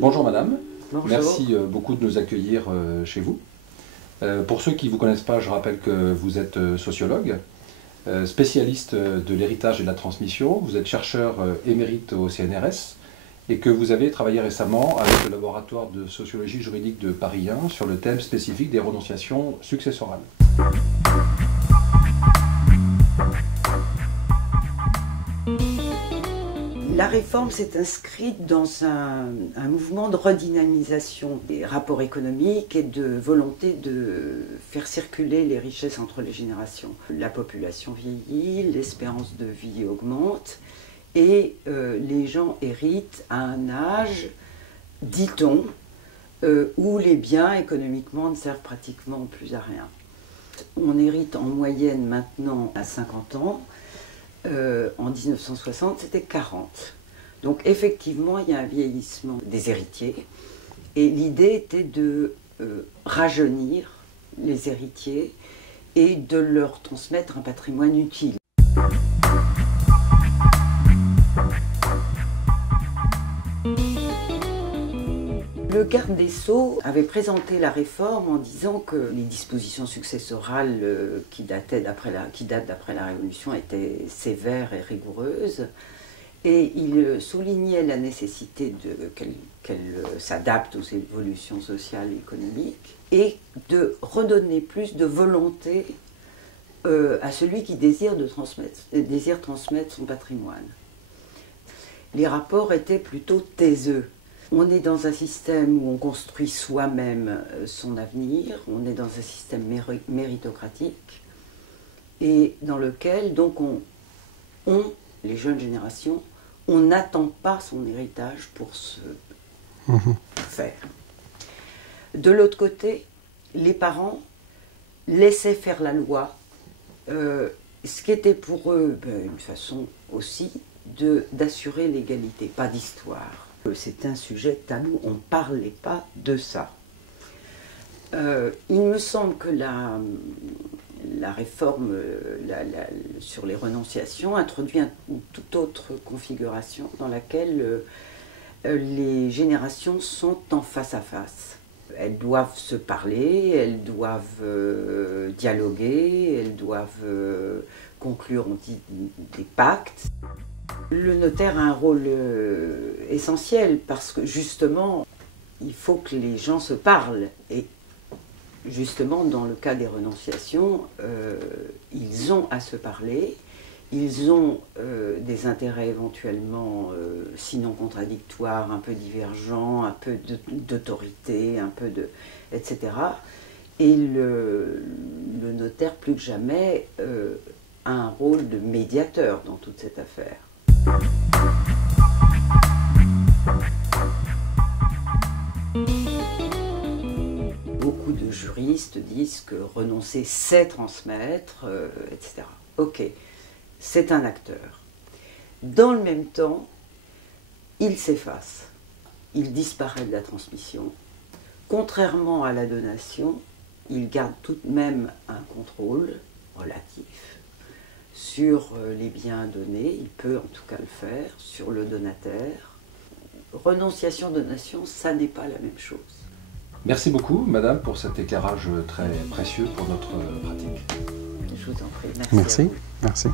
Bonjour madame, Bonjour. merci beaucoup de nous accueillir chez vous. Pour ceux qui ne vous connaissent pas, je rappelle que vous êtes sociologue, spécialiste de l'héritage et de la transmission, vous êtes chercheur émérite au CNRS et que vous avez travaillé récemment avec le laboratoire de sociologie juridique de Paris 1 sur le thème spécifique des renonciations successorales. La réforme s'est inscrite dans un mouvement de redynamisation des rapports économiques et de volonté de faire circuler les richesses entre les générations. La population vieillit, l'espérance de vie augmente et les gens héritent à un âge, dit-on, où les biens économiquement ne servent pratiquement plus à rien. On hérite en moyenne maintenant à 50 ans. En 1960, c'était 40. Donc effectivement, il y a un vieillissement des héritiers. Et l'idée était de rajeunir les héritiers et de leur transmettre un patrimoine utile. Le garde des Sceaux avait présenté la réforme en disant que les dispositions successorales qui datent d'après la Révolution étaient sévères et rigoureuses, et il soulignait la nécessité qu'elles s'adaptent aux évolutions sociales et économiques, et de redonner plus de volonté à celui qui désire transmettre son patrimoine. Les rapports étaient plutôt taiseux. On est dans un système où on construit soi-même son avenir, on est dans un système méritocratique et dans lequel donc les jeunes générations, on n'attend pas son héritage pour se faire. De l'autre côté, les parents laissaient faire la loi, ce qui était pour eux une façon aussi d'assurer l'égalité, pas d'histoire. C'est un sujet tabou, on ne parlait pas de ça. Il me semble que la réforme sur les renonciations introduit une toute autre configuration dans laquelle les générations sont en face à face. Elles doivent se parler, elles doivent dialoguer, elles doivent conclure des pactes. Le notaire a un rôle essentiel parce que justement, il faut que les gens se parlent. Et justement, dans le cas des renonciations, ils ont à se parler, ils ont des intérêts éventuellement, sinon contradictoires, un peu divergents, un peu d'autorité, etc. Et le notaire, plus que jamais, a un rôle de médiateur dans toute cette affaire. Beaucoup de juristes disent que renoncer, c'est transmettre, etc. Ok, c'est un acteur. Dans le même temps, il s'efface, il disparaît de la transmission. Contrairement à la donation, il garde tout de même un contrôle relatif sur les biens donnés, il peut en tout cas le faire, sur le donataire. Renonciation, donation, ça n'est pas la même chose. Merci beaucoup madame pour cet éclairage très précieux pour notre pratique. Je vous en prie, merci. Merci.